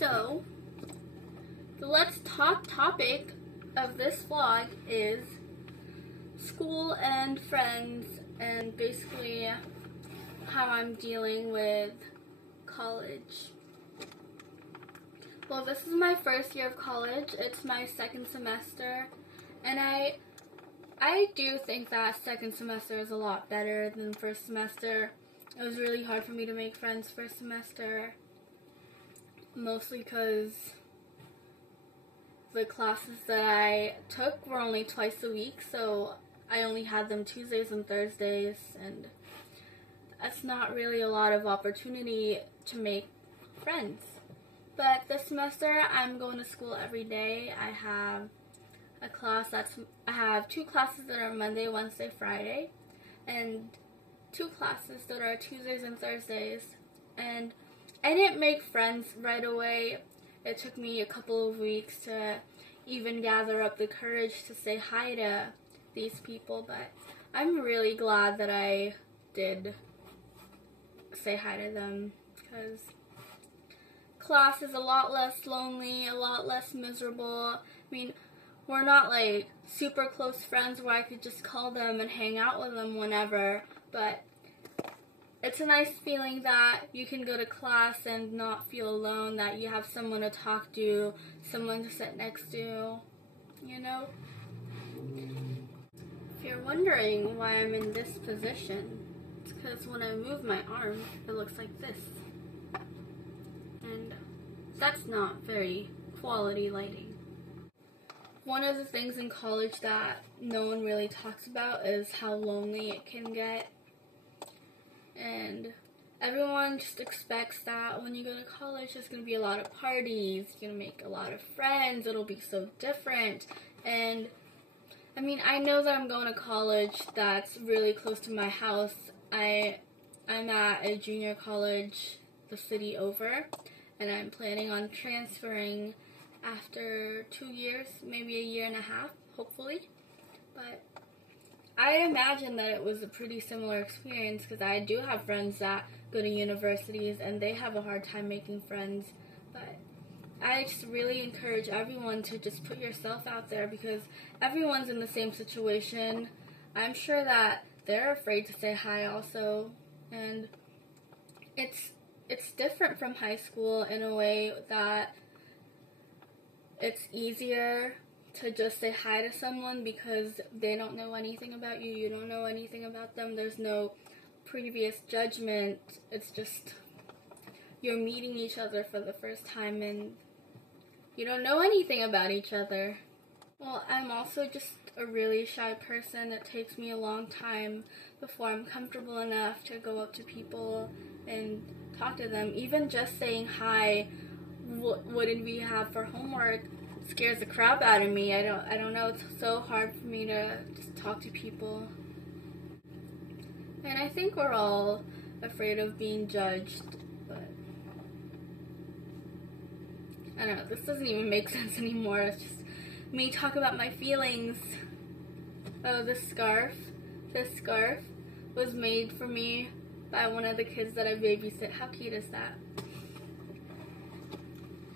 So, the let's talk topic of this vlog is school and friends, and basically how I'm dealing with college. Well, this is my first year of college. It's my second semester, and I do think that second semester is a lot better than first semester. It was really hard for me to make friends first semester, mostly because the classes that I took were only twice a week, so I only had them Tuesdays and Thursdays, and that's not really a lot of opportunity to make friends. But this semester, I'm going to school every day. I have two classes that are Monday, Wednesday, Friday, and two classes that are Tuesdays and Thursdays. And I didn't make friends right away. It took me a couple of weeks to even gather up the courage to say hi to these people, but I'm really glad that I did say hi to them, because class is a lot less lonely, a lot less miserable. I mean, we're not like super close friends where I could just call them and hang out with them whenever, but it's a nice feeling that you can go to class and not feel alone, that you have someone to talk to, someone to sit next to, you know? If you're wondering why I'm in this position, it's because when I move my arm, it looks like this. And that's not very quality lighting. One of the things in college that no one really talks about is how lonely it can get. And everyone just expects that when you go to college, there's going to be a lot of parties, you're going to make a lot of friends, it'll be so different. And I mean, I know that I'm going to college that's really close to my house. I'm at a junior college the city over, and I'm planning on transferring after 2 years, maybe a year and a half, hopefully. But I imagine that it was a pretty similar experience, because I do have friends that go to universities and they have a hard time making friends. But I just really encourage everyone to just put yourself out there, because everyone's in the same situation. I'm sure that they're afraid to say hi also, and it's different from high school in a way that it's easier to just say hi to someone because they don't know anything about you, you don't know anything about them, there's no previous judgment, it's just you're meeting each other for the first time and you don't know anything about each other. Well, I'm also just a really shy person. It takes me a long time before I'm comfortable enough to go up to people and talk to them. Even just saying hi, what did we have for homework, scares the crap out of me. I don't know, it's so hard for me to just talk to people. And I think we're all afraid of being judged, but I don't know, this doesn't even make sense anymore. It's just me talk about my feelings. Oh, this scarf was made for me by one of the kids that I babysit. How cute is that?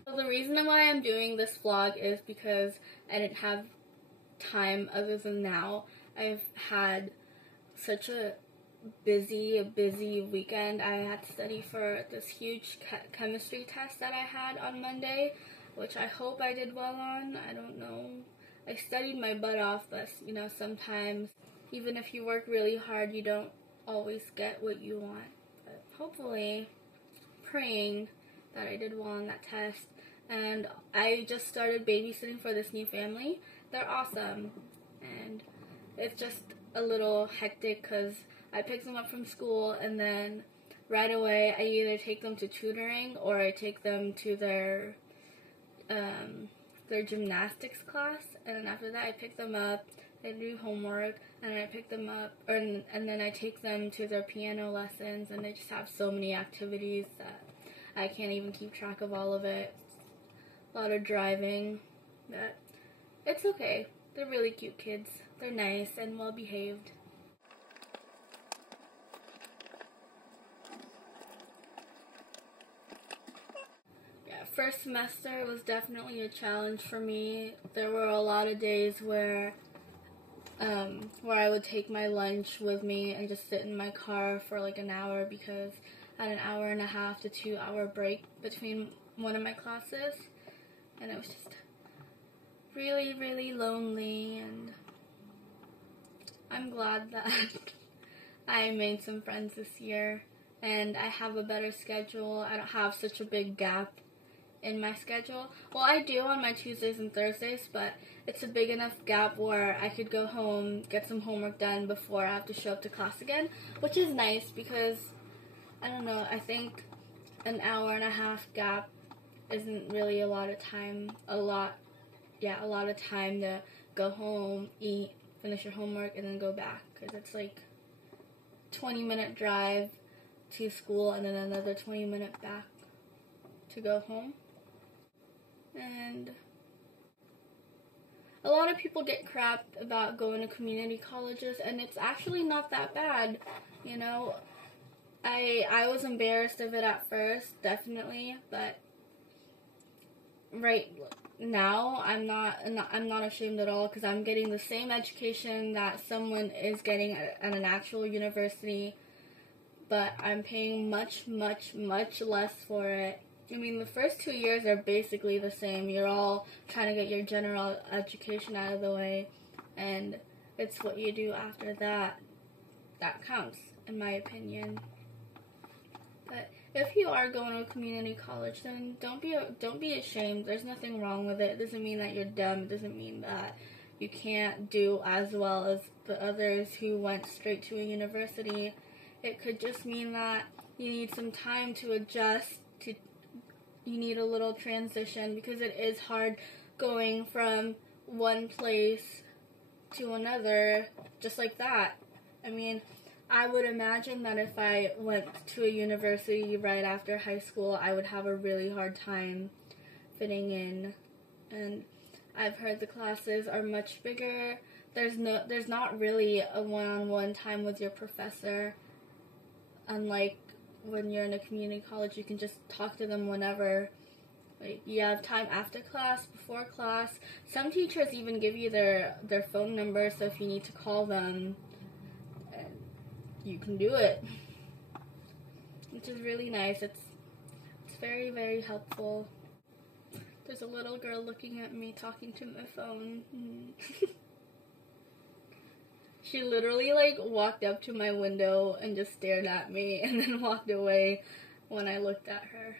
So the reason why I'm doing this vlog is because I didn't have time other than now. I've had such a busy weekend. I had to study for this huge chemistry test that I had on Monday, which I hope I did well on. I don't know. I studied my butt off, but you know, sometimes even if you work really hard, you don't always get what you want. But hopefully, praying that I did well on that test. And I just started babysitting for this new family. They're awesome, and it's just a little hectic because I pick them up from school and then right away I either take them to tutoring or I take them to their gymnastics class, and then after that I pick them up, they do homework, and then I pick them up, and then I take them to their piano lessons, and they just have so many activities that I can't even keep track of all of it. A lot of driving, but it's okay. They're really cute kids. They're nice and well behaved. first semester was definitely a challenge for me. There were a lot of days where I would take my lunch with me and just sit in my car for like an hour because I had an hour and a half to 2 hour break between one of my classes, and it was just really, really lonely. And I'm glad that I made some friends this year and I have a better schedule. I don't have such a big gap in my schedule. Well, I do on my Tuesdays and Thursdays, but it's a big enough gap where I could go home, get some homework done before I have to show up to class again, which is nice because, I don't know, I think an hour and a half gap isn't really a lot of time, a lot of time to go home, eat, finish your homework, and then go back, because it's like 20-minute drive to school and then another 20-minute back to go home. And a lot of people get crap about going to community colleges, and it's actually not that bad, you know. I was embarrassed of it at first, definitely, but right now I'm not ashamed at all, because I'm getting the same education that someone is getting at an actual university, but I'm paying much, much, much less for it. I mean, the first 2 years are basically the same. You're all trying to get your general education out of the way, and it's what you do after that that counts, in my opinion. But if you are going to a community college, then don't be ashamed. There's nothing wrong with it. It doesn't mean that you're dumb. It doesn't mean that you can't do as well as the others who went straight to a university. It could just mean that you need some time to adjust, you need a little transition, because it is hard going from one place to another just like that. I mean, I would imagine that if I went to a university right after high school, I would have a really hard time fitting in. And I've heard the classes are much bigger. There's not really a one-on-one time with your professor. Unlike when you're in a community college, you can just talk to them whenever. Like, you have time after class, before class. Some teachers even give you their phone number, so if you need to call them, you can do it, which is really nice. It's very, very helpful. There's a little girl looking at me talking to my phone. She literally like walked up to my window and just stared at me and then walked away when I looked at her.